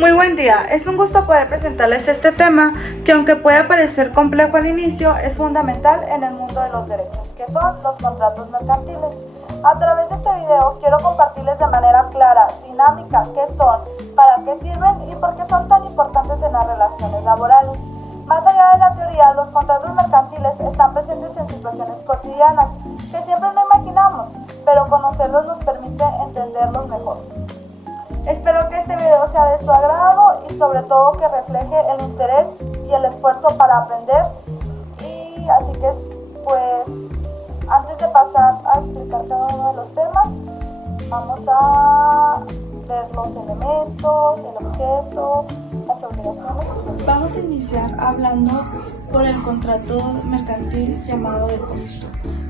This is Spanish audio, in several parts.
Muy buen día, es un gusto poder presentarles este tema que, aunque puede parecer complejo al inicio, es fundamental en el mundo de los derechos, que son los contratos mercantiles. A través de este video quiero compartirles de manera clara, dinámica, qué son, para qué sirven y por qué son tan importantes en las relaciones laborales. Más allá de la teoría, los contratos mercantiles están presentes en situaciones cotidianas que siempre no imaginamos, pero conocerlos nos permite entenderlos mejor. Espero que este video sea de su agrado y sobre todo que refleje el interés y el esfuerzo para aprender. Y así que pues antes de pasar a explicar cada uno de los temas, vamos a ver los elementos, el objeto, las obligaciones. Vamos a iniciar hablando por el contrato mercantil llamado depósito,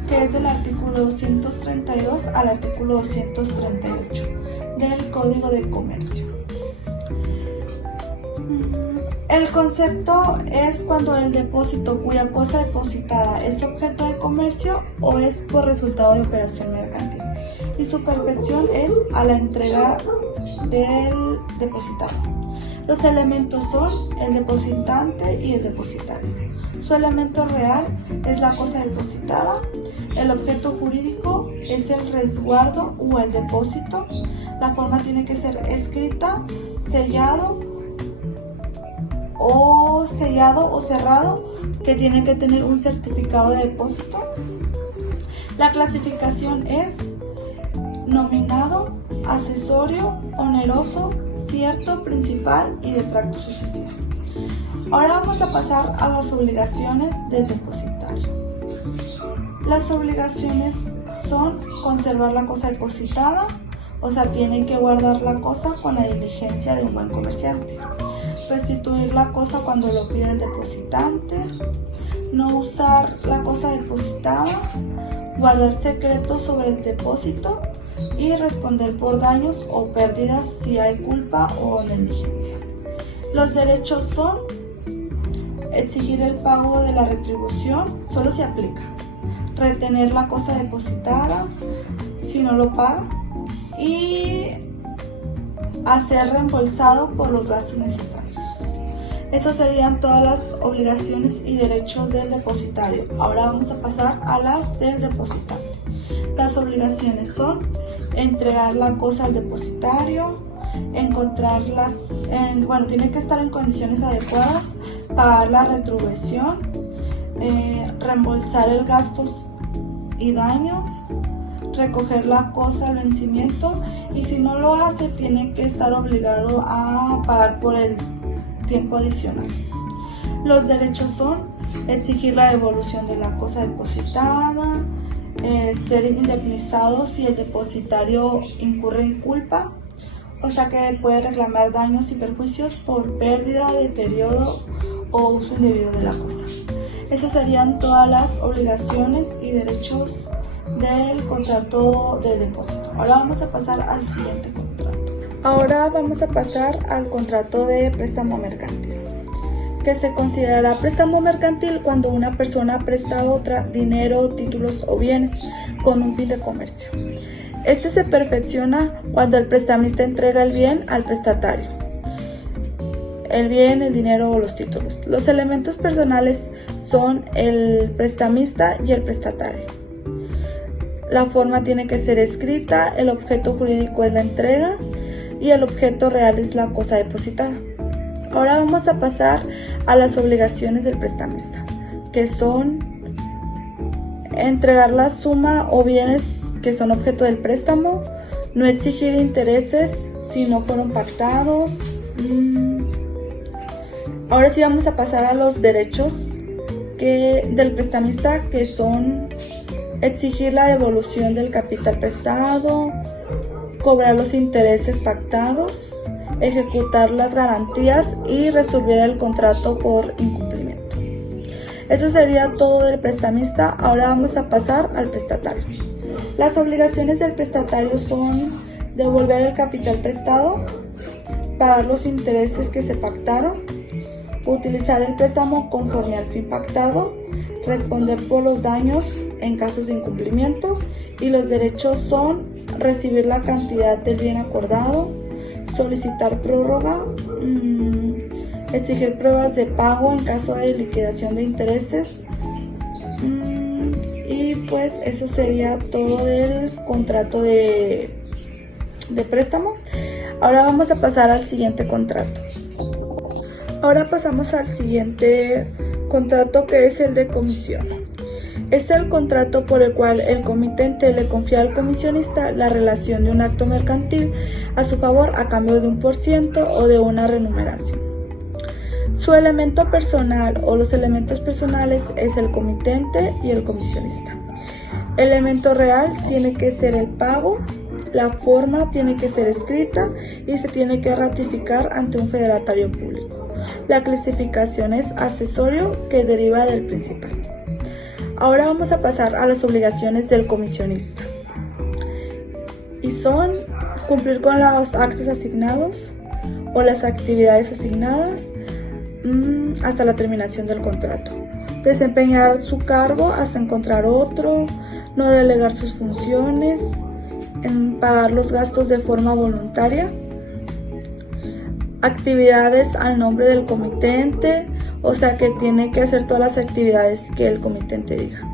que es del artículo 232 al artículo 238 del Código de Comercio. El concepto es cuando el depósito cuya cosa depositada es objeto de comercio o es por resultado de operación mercantil, y su perfección es a la entrega del depositario. Los elementos son el depositante y el depositario. Su elemento real es la cosa depositada. El objeto jurídico es el resguardo o el depósito. La forma tiene que ser escrita, sellado o cerrado, que tiene que tener un certificado de depósito. La clasificación es nominado, accesorio, oneroso, cierto, principal y de tracto sucesivo. Ahora vamos a pasar a las obligaciones del depositario. Las obligaciones son conservar la cosa depositada, o sea, tienen que guardar la cosa con la diligencia de un buen comerciante. Restituir la cosa cuando lo pide el depositante. No usar la cosa depositada. Guardar secretos sobre el depósito y responder por daños o pérdidas si hay culpa o negligencia. Los derechos son exigir el pago de la retribución, solo se aplica. Retener la cosa depositada si no lo paga y hacer reembolsado por los gastos necesarios. Esas serían todas las obligaciones y derechos del depositario. Ahora vamos a pasar a las del depositante. Las obligaciones son entregar la cosa al depositario, tiene que estar en condiciones adecuadas, pagar la retribución, reembolsar el gastos y daños, recoger la cosa al vencimiento, y si no lo hace tiene que estar obligado a pagar por el tiempo adicional. Los derechos son exigir la devolución de la cosa depositada, ser indemnizado si el depositario incurre en culpa, o sea que puede reclamar daños y perjuicios por pérdida, deterioro o uso indebido de la cosa. Esas serían todas las obligaciones y derechos del contrato de depósito. Ahora vamos a pasar al siguiente contrato. Ahora vamos a pasar al contrato de préstamo mercantil, que se considerará préstamo mercantil cuando una persona presta a otra dinero, títulos o bienes con un fin de comercio. Este se perfecciona cuando el prestamista entrega el bien al prestatario. El bien, el dinero o los títulos. Los elementos personales son el prestamista y el prestatario. La forma tiene que ser escrita, el objeto jurídico es la entrega y el objeto real es la cosa depositada. Ahora vamos a pasar a las obligaciones del prestamista, que son entregar la suma o bienes que son objeto del préstamo, no exigir intereses si no fueron pactados. Ahora sí vamos a pasar a los derechos del prestamista, que son exigir la devolución del capital prestado, cobrar los intereses pactados, ejecutar las garantías y resolver el contrato por incumplimiento. Eso sería todo del prestamista. Ahora vamos a pasar al prestatario. Las obligaciones del prestatario son devolver el capital prestado, pagar los intereses que se pactaron, utilizar el préstamo conforme al fin pactado, responder por los daños en casos de incumplimiento, y los derechos son recibir la cantidad del bien acordado, solicitar prórroga, exigir pruebas de pago en caso de liquidación de intereses. Y pues eso sería todo del contrato de préstamo. Ahora vamos a pasar al siguiente contrato. Ahora pasamos al siguiente contrato, que es el de comisión. Es el contrato por el cual el comitente le confía al comisionista la relación de un acto mercantil a su favor a cambio de un % o de una remuneración. Su elemento personal o los elementos personales es el comitente y el comisionista. El elemento real tiene que ser el pago, la forma tiene que ser escrita y se tiene que ratificar ante un federatario público. La clasificación es accesorio, que deriva del principal. Ahora vamos a pasar a las obligaciones del comisionista. Y son cumplir con los actos asignados o las actividades asignadas hasta la terminación del contrato. Desempeñar su cargo hasta encontrar otro, no delegar sus funciones, pagar los gastos de forma voluntaria, actividades al nombre del comitente, o sea que tiene que hacer todas las actividades que el comitente diga.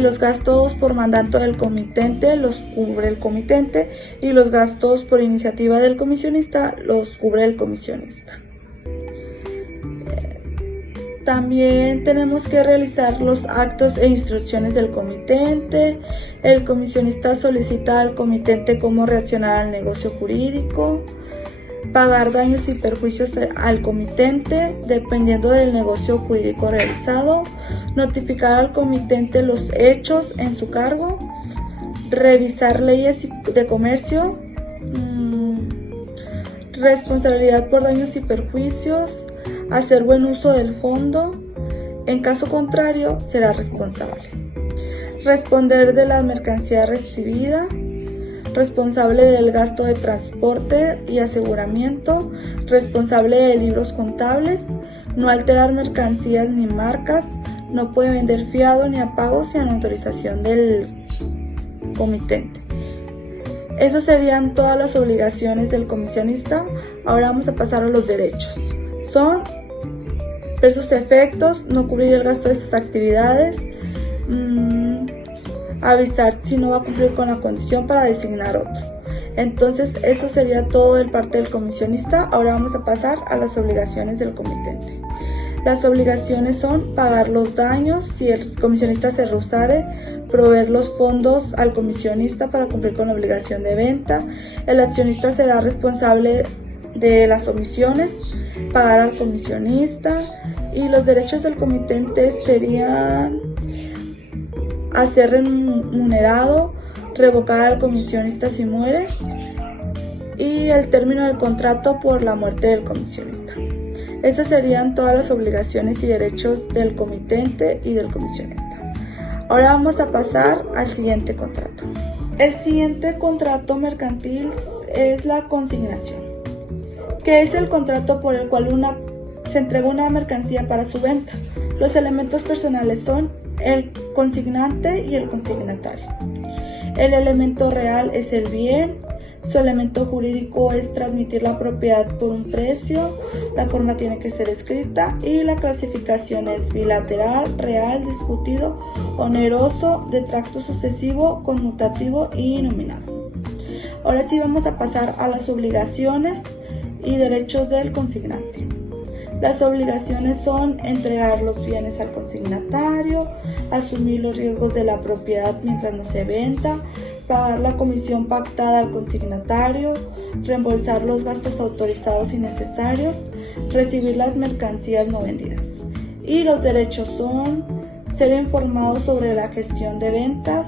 Los gastos por mandato del comitente los cubre el comitente y los gastos por iniciativa del comisionista los cubre el comisionista. También tenemos que realizar los actos e instrucciones del comitente. El comisionista solicita al comitente cómo reaccionar al negocio jurídico, pagar daños y perjuicios al comitente dependiendo del negocio jurídico realizado, notificar al comitente los hechos en su cargo, revisar leyes de comercio, responsabilidad por daños y perjuicios, hacer buen uso del fondo, en caso contrario será responsable. Responder de la mercancía recibida, responsable del gasto de transporte y aseguramiento, responsable de libros contables, no alterar mercancías ni marcas, no puede vender fiado ni a pago sin autorización del comitente. Esas serían todas las obligaciones del comisionista. Ahora vamos a pasar a los derechos. Son ver sus efectos, no cubrir el gasto de sus actividades, avisar si no va a cumplir con la condición para designar otro. Entonces eso sería todo de parte del comisionista. Ahora vamos a pasar a las obligaciones del comitente. Las obligaciones son pagar los daños si el comisionista se rehusare, proveer los fondos al comisionista para cumplir con la obligación de venta. El accionista será responsable de las omisiones, pagar al comisionista. Y los derechos del comitente serían a ser remunerado, revocar al comisionista si muere y el término del contrato por la muerte del comisionista. Esas serían todas las obligaciones y derechos del comitente y del comisionista. Ahora vamos a pasar al siguiente contrato. El siguiente contrato mercantil es la consignación, que es el contrato por el cual se entrega una mercancía para su venta. Los elementos personales son el consignante y el consignatario. El elemento real es el bien, su elemento jurídico es transmitir la propiedad por un precio, la forma tiene que ser escrita y la clasificación es bilateral, real, discutido, oneroso, de tracto sucesivo, conmutativo y nominado. Ahora sí vamos a pasar a las obligaciones y derechos del consignante. Las obligaciones son entregar los bienes al consignatario, asumir los riesgos de la propiedad mientras no se venda, pagar la comisión pactada al consignatario, reembolsar los gastos autorizados y necesarios, recibir las mercancías no vendidas. Y los derechos son ser informado sobre la gestión de ventas,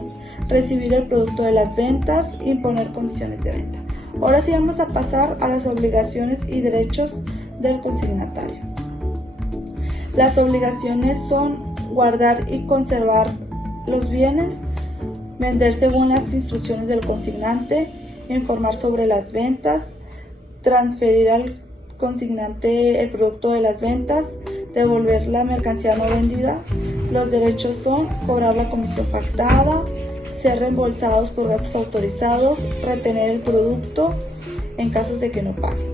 recibir el producto de las ventas, imponer condiciones de venta. Ahora sí vamos a pasar a las obligaciones y derechos del consignatario. Las obligaciones son guardar y conservar los bienes, vender según las instrucciones del consignante, informar sobre las ventas, transferir al consignante el producto de las ventas, devolver la mercancía no vendida. Los derechos son cobrar la comisión pactada, ser reembolsados por gastos autorizados, retener el producto, en casos de que no pague.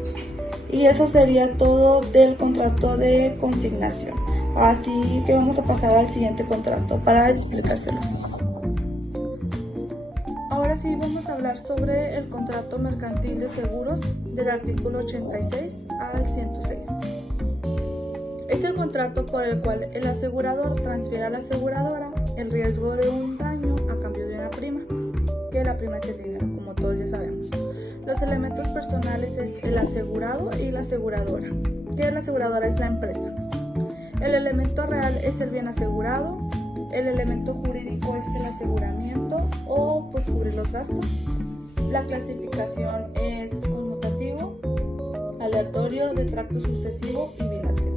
Y eso sería todo del contrato de consignación. Así que vamos a pasar al siguiente contrato para explicárselos. Ahora sí vamos a hablar sobre el contrato mercantil de seguros del artículo 86 al 106. Es el contrato por el cual el asegurador transfiere a la aseguradora el riesgo de un daño a cambio de una prima, que la prima es el dinero, como todos ya sabemos. Los elementos personales es el asegurado y la aseguradora, que la aseguradora es la empresa. El elemento real es el bien asegurado. El elemento jurídico es el aseguramiento o pues cubrir los gastos. La clasificación es conmutativo, aleatorio, de tracto sucesivo y bilateral.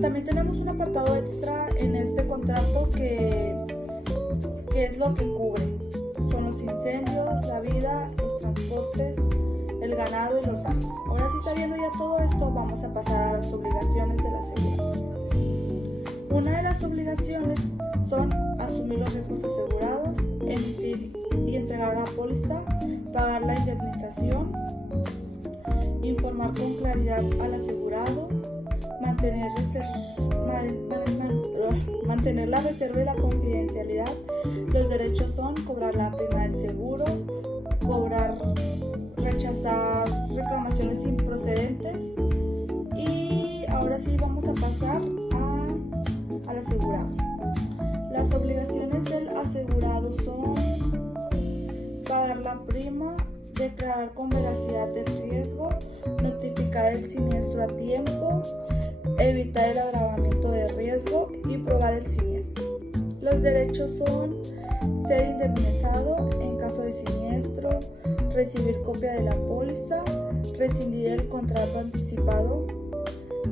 También tenemos un apartado extra en este contrato que es lo que cubre. Son los incendios, la vida, los transportes, el ganado y los daños. Ahora sí, sabiendo ya todo esto, vamos a pasar a las obligaciones del asegurado. Una de las obligaciones son asumir los riesgos asegurados, emitir y entregar la póliza, pagar la indemnización, informar con claridad al asegurado, mantener la reserva y la confidencialidad. Los derechos son cobrar la prima del seguro, rechazar reclamaciones improcedentes. Y ahora sí vamos a pasar al asegurado. Las obligaciones del asegurado son pagar la prima, declarar con veracidad del riesgo, notificar el siniestro a tiempo, evitar el agravamiento de riesgo y probar el siniestro. Los derechos son ser indemnizado en caso de siniestro, recibir copia de la póliza, rescindir el contrato anticipado,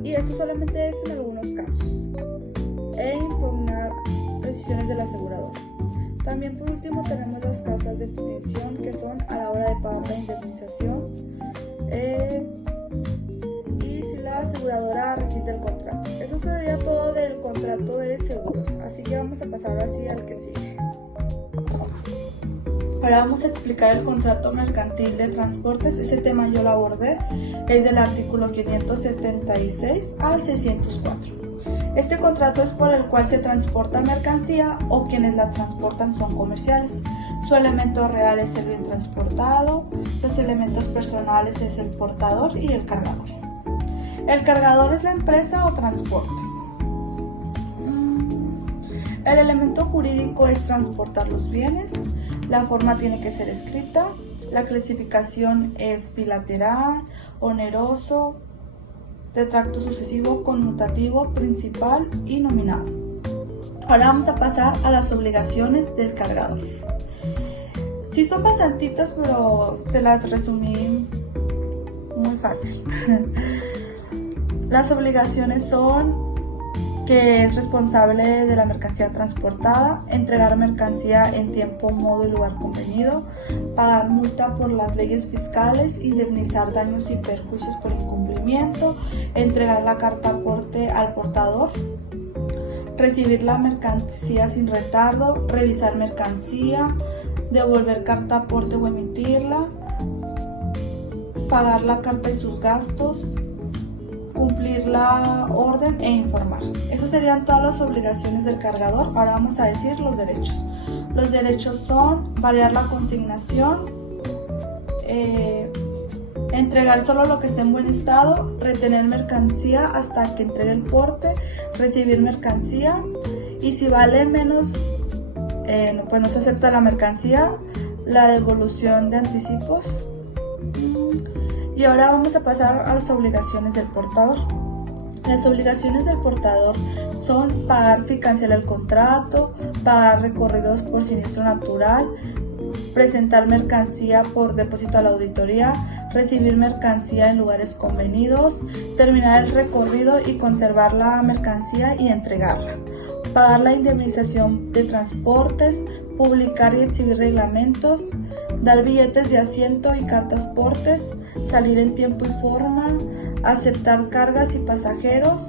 y eso solamente es en algunos casos, e impugnar decisiones del asegurador. También por último tenemos las causas de extinción, que son a la hora de pagar la indemnización y si la aseguradora rescinde el contrato. Eso sería todo del contrato de seguros, así que vamos a pasar así al que sigue. Ahora vamos a explicar el contrato mercantil de transportes. Ese tema yo lo abordé, es del artículo 576 al 604. Este contrato es por el cual se transporta mercancía o quienes la transportan son comerciales. Su elemento real es el bien transportado, los elementos personales es el portador y el cargador. El cargador es la empresa o transportes. El elemento jurídico es transportar los bienes. La forma tiene que ser escrita. La clasificación es bilateral, oneroso, de tracto sucesivo, conmutativo, principal y nominado. Ahora vamos a pasar a las obligaciones del cargador. Sí son bastantitas, pero se las resumí muy fácil. Las obligaciones son que es responsable de la mercancía transportada, entregar mercancía en tiempo, modo y lugar convenido, pagar multa por las leyes fiscales, indemnizar daños y perjuicios por incumplimiento, entregar la carta aporte al portador, recibir la mercancía sin retardo, revisar mercancía, devolver carta aporte o emitirla, pagar la carta y sus gastos, cumplir la orden e informar. Esas serían todas las obligaciones del cargador. Ahora vamos a decir los derechos. Los derechos son variar la consignación, entregar solo lo que esté en buen estado, retener mercancía hasta que entregue el porte, recibir mercancía, y si vale menos, pues no se acepta la mercancía, la devolución de anticipos. Y ahora vamos a pasar a las obligaciones del portador. Las obligaciones del portador son pagar si cancela el contrato, pagar recorridos por siniestro natural, presentar mercancía por depósito a la auditoría, recibir mercancía en lugares convenidos, terminar el recorrido y conservar la mercancía y entregarla, pagar la indemnización de transportes, publicar y exhibir reglamentos, dar billetes de asiento y cartas portes, salir en tiempo y forma, aceptar cargas y pasajeros,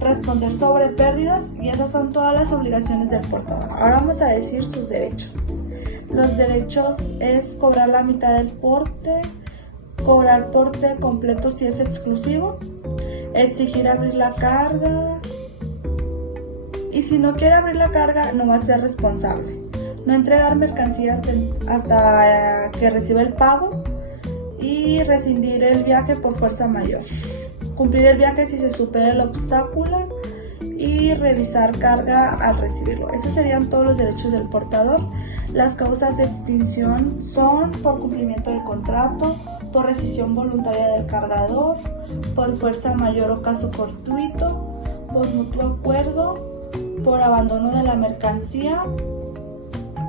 responder sobre pérdidas, y esas son todas las obligaciones del portador. Ahora vamos a decir sus derechos. Los derechos es cobrar la mitad del porte, cobrar porte completo si es exclusivo, exigir abrir la carga y si no quiere abrir la carga no va a ser responsable. No entregar mercancías hasta que reciba el pago y rescindir el viaje por fuerza mayor. Cumplir el viaje si se supera el obstáculo y revisar carga al recibirlo. Esos serían todos los derechos del portador. Las causas de extinción son por cumplimiento de contrato, por rescisión voluntaria del cargador, por fuerza mayor o caso fortuito, por mutuo acuerdo, por abandono de la mercancía,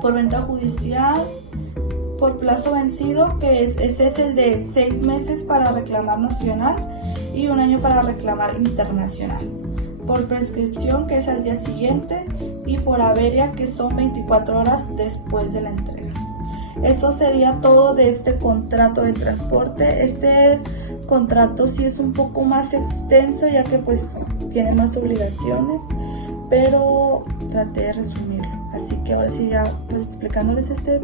por venta judicial, por plazo vencido, que ese es el de 6 meses para reclamar nacional y 1 año para reclamar internacional, por prescripción, que es al día siguiente, y por avería, que son 24 horas después de la entrega. Eso sería todo de este contrato de transporte. Este contrato sí es un poco más extenso, ya que pues tiene más obligaciones, pero traté de resumirlo. Así que ahora sí, ya pues, explicándoles este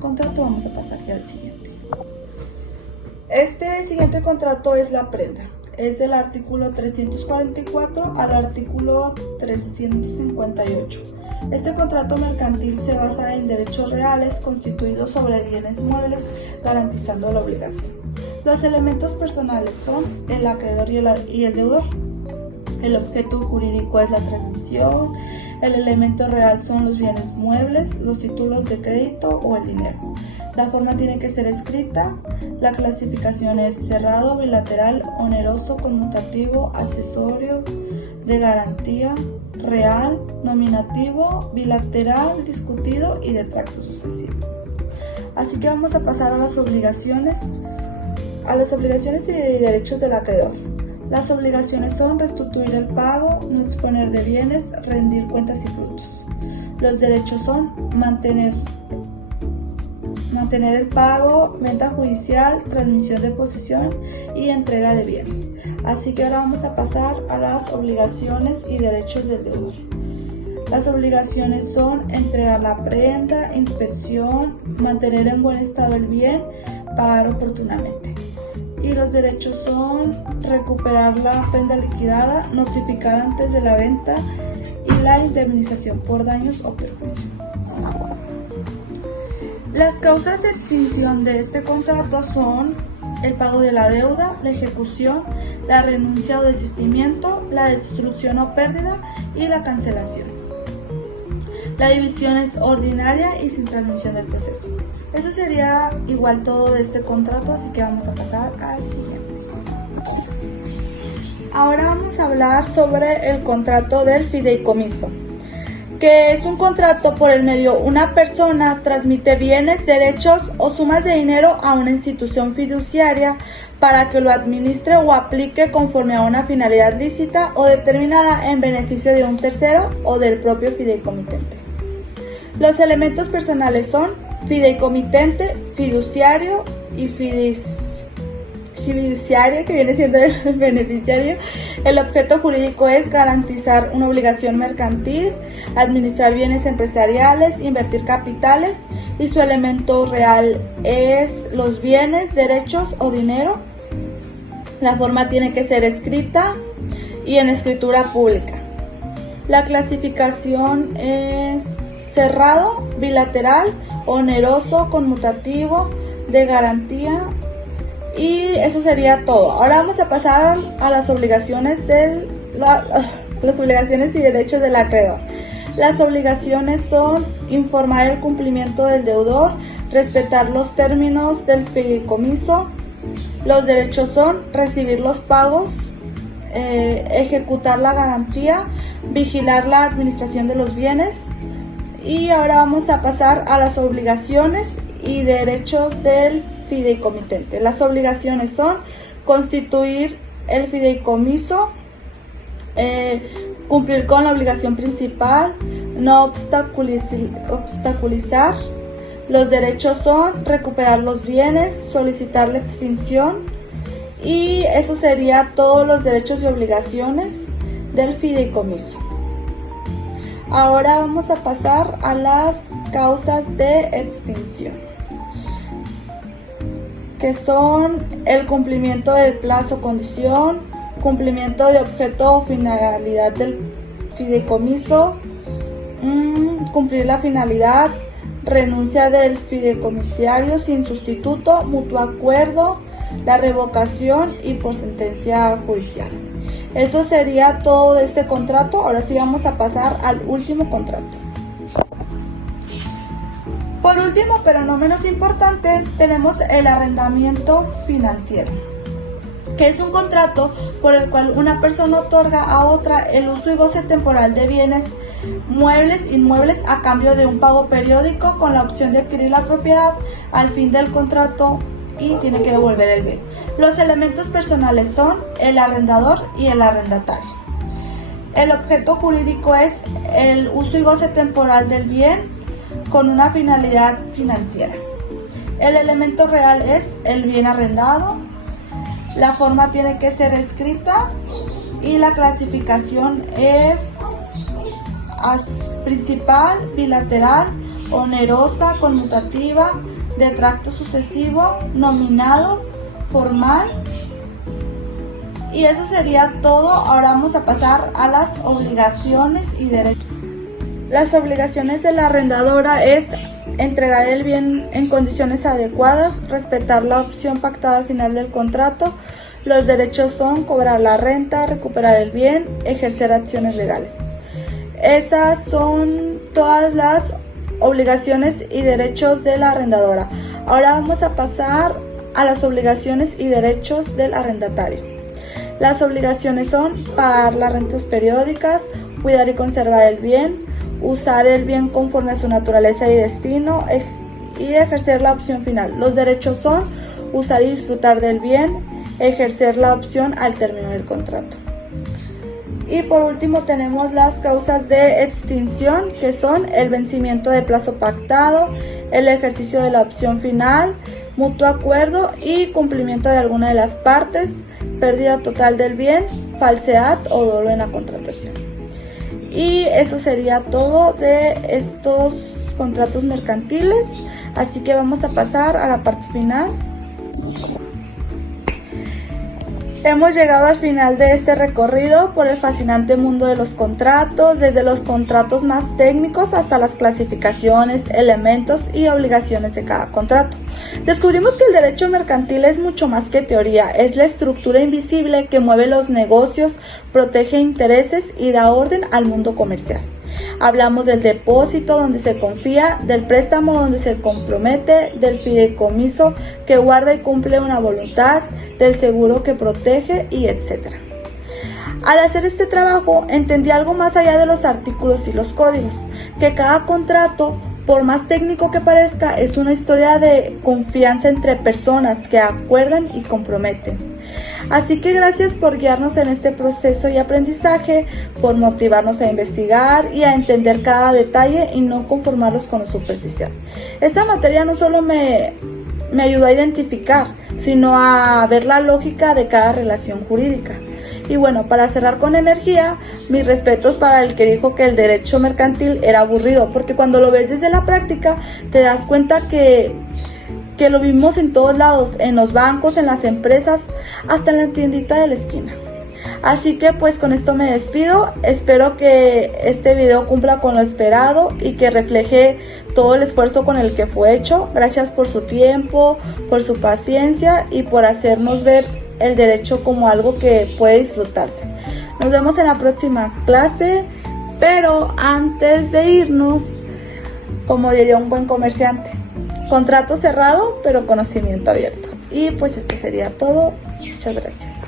contrato, vamos a pasar ya al siguiente. Este siguiente contrato es la prenda. Es del artículo 344 al artículo 358. Este contrato mercantil se basa en derechos reales constituidos sobre bienes muebles, garantizando la obligación. Los elementos personales son el acreedor y el deudor. El objeto jurídico es la transmisión. El elemento real son los bienes muebles, los títulos de crédito o el dinero. La forma tiene que ser escrita. La clasificación es cerrado, bilateral, oneroso, conmutativo, accesorio, de garantía, real, nominativo, bilateral, discutido y de tracto sucesivo. Así que vamos a pasar a las obligaciones y derechos del acreedor. Las obligaciones son restituir el pago, no exponer de bienes, rendir cuentas y frutos. Los derechos son mantener el pago, venta judicial, transmisión de posesión y entrega de bienes. Así que ahora vamos a pasar a las obligaciones y derechos del deudor. Las obligaciones son entregar la prenda, inspección, mantener en buen estado el bien, pagar oportunamente. Y los derechos son recuperar la prenda liquidada, notificar antes de la venta y la indemnización por daños o perjuicios. Las causas de extinción de este contrato son el pago de la deuda, la ejecución, la renuncia o desistimiento, la destrucción o pérdida y la cancelación. La división es ordinaria y sin transmisión del proceso. Eso sería igual todo de este contrato, así que vamos a pasar al siguiente. Ahora vamos a hablar sobre el contrato del fideicomiso, que es un contrato por el medio una persona transmite bienes, derechos o sumas de dinero a una institución fiduciaria para que lo administre o aplique conforme a una finalidad lícita o determinada en beneficio de un tercero o del propio fideicomitente. Los elementos personales son fideicomitente, fiduciario y fiduciario, que viene siendo el beneficiario. El objeto jurídico es garantizar una obligación mercantil, administrar bienes empresariales, invertir capitales, y su elemento real es los bienes, derechos o dinero. La forma tiene que ser escrita y en escritura pública. La clasificación es cerrado, bilateral, oneroso, conmutativo, de garantía. Y eso sería todo. Ahora vamos a pasar a las obligaciones y derechos del acreedor. Las obligaciones son informar el cumplimiento del deudor, respetar los términos del fideicomiso. Los derechos son recibir los pagos, ejecutar la garantía, vigilar la administración de los bienes. Y ahora vamos a pasar a las obligaciones y derechos del fideicomitente. Las obligaciones son constituir el fideicomiso, cumplir con la obligación principal, no obstaculizar. Los derechos son recuperar los bienes, solicitar la extinción, y eso sería todos los derechos y obligaciones del fideicomiso. Ahora vamos a pasar a las causas de extinción, que son el cumplimiento del plazo o condición, cumplimiento de objeto o finalidad del fideicomiso, cumplir la finalidad, renuncia del fideicomisario sin sustituto, mutuo acuerdo, la revocación y por sentencia judicial. Eso sería todo de este contrato. Ahora sí vamos a pasar al último contrato. Por último, pero no menos importante, tenemos el arrendamiento financiero, que es un contrato por el cual una persona otorga a otra el uso y goce temporal de bienes muebles, inmuebles, a cambio de un pago periódico con la opción de adquirir la propiedad al fin del contrato y tiene que devolver el bien. Los elementos personales son el arrendador y el arrendatario. El objeto jurídico es el uso y goce temporal del bien con una finalidad financiera. El elemento real es el bien arrendado. La forma tiene que ser escrita y la clasificación es principal, bilateral, onerosa, conmutativa, de tracto sucesivo, nominado, formal. Y eso sería todo. Ahora vamos a pasar a las obligaciones y derechos. Las obligaciones de la arrendadora es entregar el bien en condiciones adecuadas, respetar la opción pactada al final del contrato. Los derechos son cobrar la renta, recuperar el bien, ejercer acciones legales. Esas son todas las obligaciones y derechos de la arrendadora. Ahora vamos a pasar a las obligaciones y derechos del arrendatario. Las obligaciones son pagar las rentas periódicas, cuidar y conservar el bien, usar el bien conforme a su naturaleza y destino y ejercer la opción final. Los derechos son usar y disfrutar del bien, ejercer la opción al término del contrato. Y por último tenemos las causas de extinción, que son el vencimiento de plazo pactado, el ejercicio de la opción final, mutuo acuerdo y cumplimiento de alguna de las partes, pérdida total del bien, falsedad o dolo en la contratación. Y eso sería todo de estos contratos mercantiles, así que vamos a pasar a la parte final. Hemos llegado al final de este recorrido por el fascinante mundo de los contratos, desde los contratos más técnicos hasta las clasificaciones, elementos y obligaciones de cada contrato. Descubrimos que el derecho mercantil es mucho más que teoría, es la estructura invisible que mueve los negocios, protege intereses y da orden al mundo comercial. Hablamos del depósito donde se confía, del préstamo donde se compromete, del fideicomiso que guarda y cumple una voluntad, del seguro que protege y etc. Al hacer este trabajo entendí algo más allá de los artículos y los códigos, que cada contrato, por más técnico que parezca, es una historia de confianza entre personas que acuerdan y comprometen. Así que gracias por guiarnos en este proceso y aprendizaje, por motivarnos a investigar y a entender cada detalle y no conformarnos con lo superficial. Esta materia no solo me ayudó a identificar, sino a ver la lógica de cada relación jurídica. Y bueno, para cerrar con energía, mis respetos para el que dijo que el derecho mercantil era aburrido, porque cuando lo ves desde la práctica te das cuenta que lo vimos en todos lados, en los bancos, en las empresas, hasta en la tiendita de la esquina. Así que pues con esto me despido, espero que este video cumpla con lo esperado y que refleje todo el esfuerzo con el que fue hecho. Gracias por su tiempo, por su paciencia y por hacernos ver el derecho como algo que puede disfrutarse. Nos vemos en la próxima clase, pero antes de irnos, como diría un buen comerciante, contrato cerrado, pero conocimiento abierto. Y pues esto sería todo. Muchas gracias.